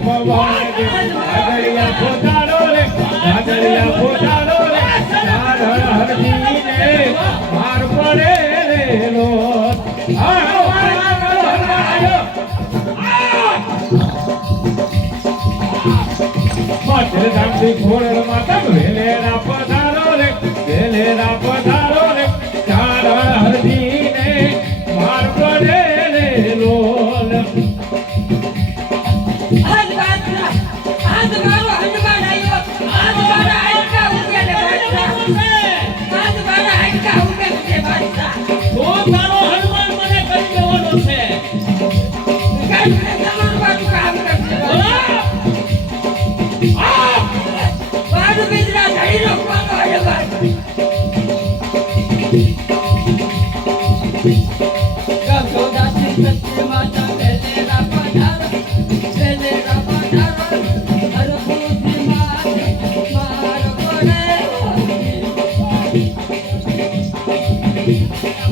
પવન દે કાગળિયા પોતાડો રે કાગળિયા પોતાડો રે ચારણ હરજીને માર પડે રે લોલ ઘોડ માતા વેલેરા પધારો રે વેલેરા પધારો રે ચારણ હરજીને માર પડે રે લોલ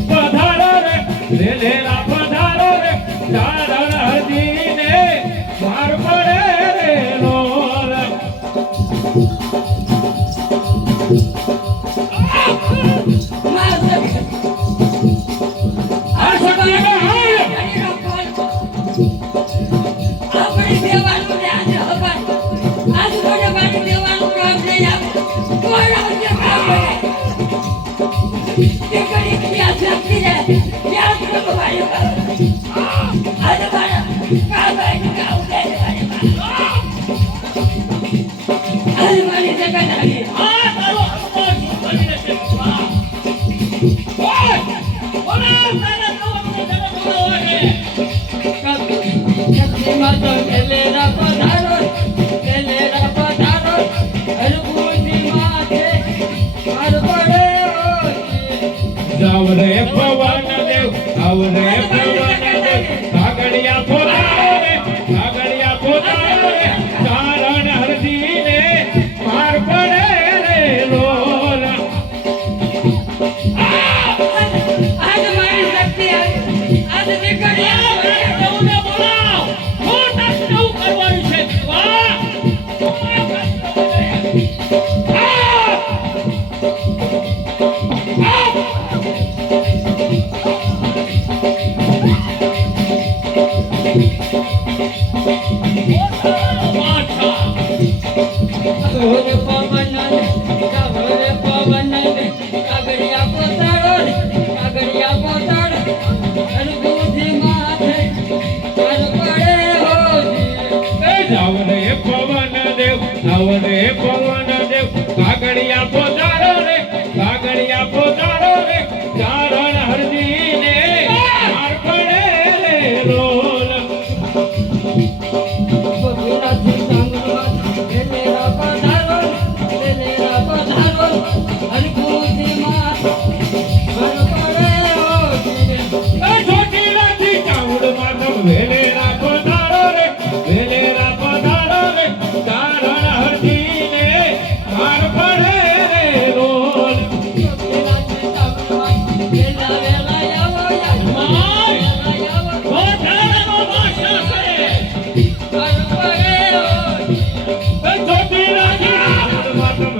પધારો રે વેલેરા પધારો રે ચારણ હરજીને માર પડે રે લોલ આવરે પવન દેવ આવરે પવન દેવ કાગળિયા પોતાડો રે કાગળિયા પોતાડો રે ચારણ હરજીને માર પડે રે લોલ આજ મારી શક્તિ આવી આજ નીકળ્યા દેવને બોલાવ મોટા નવું કરવાનું છે વાહ આવરે પવન દેવ કાગળિયા પોતાડો રે કાગળિયા પોતાડો રે ચારણ હરજીને માર પડે રે લોલ વેલેરા પધારો રે વેલેરા પધારો રે ચારણ હરજીને માર પડે રે લોલ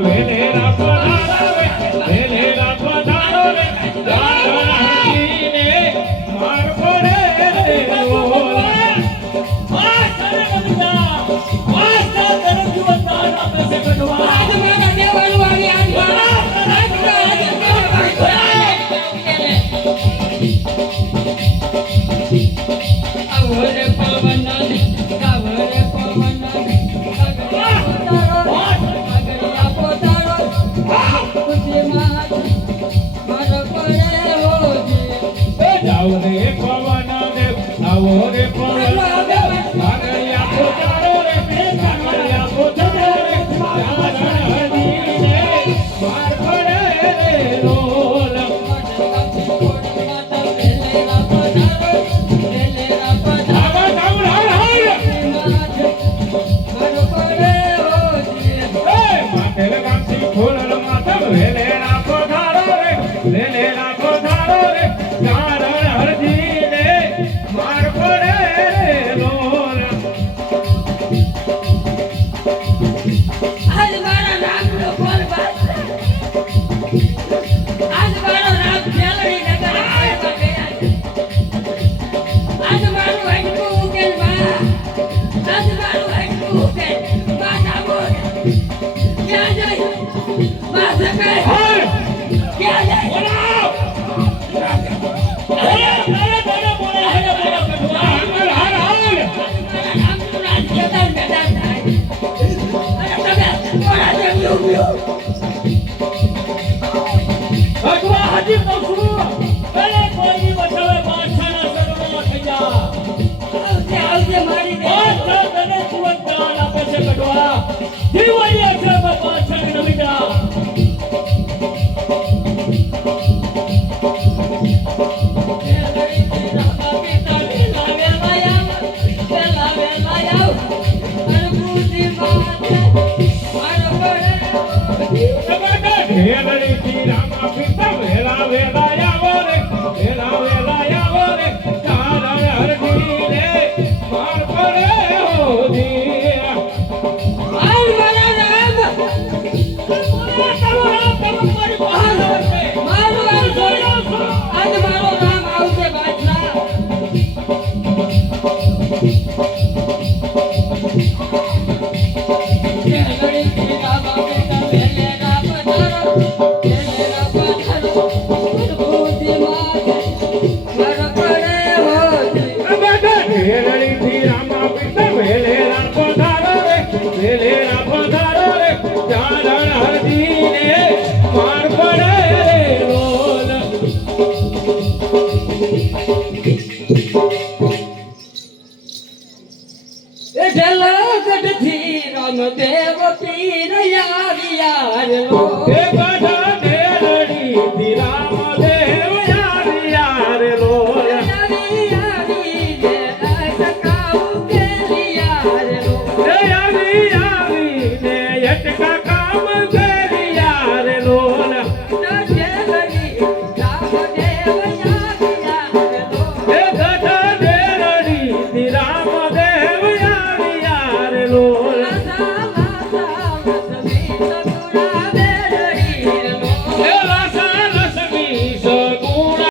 વેલેરા પધારો રે વેલેરા પધારો રે ચારણ હરજીને માર પડે રે લોલ આજ મારું એકલું કે માતા બોલ ક્યાં જાય માથે કે હાલ ક્યાં જાય બોલાવ અરે બોલા હે બોલા કઢવા હાલ હાલ હાલ આમનું રાજ્ય તાર મેદાન થાય અરે તમે બોલા જેમ ઉભ્યો ભગવા હાજી કહું છું ભલે કોઈ વછાવે બાદશાહના સગડો થઈ જા આવજે મારી દે બાદશાહ તને તુરંત દાન આપે છે કડવા દિવાળી છે બાદશાહને નમી જા હેલડીથી રામા પિતા વેલા વેલા આવો રે વેલા વેલા આવો રે કારણ હરજીને માર પડે હોધી હેલડીથી રામા પિતા વેલેરા પધારો રે વેલેરા પધારો રે કારણ હરજીને માર પડે રે રોલ રામદેવ પીર યાર યાર લો એ પધારો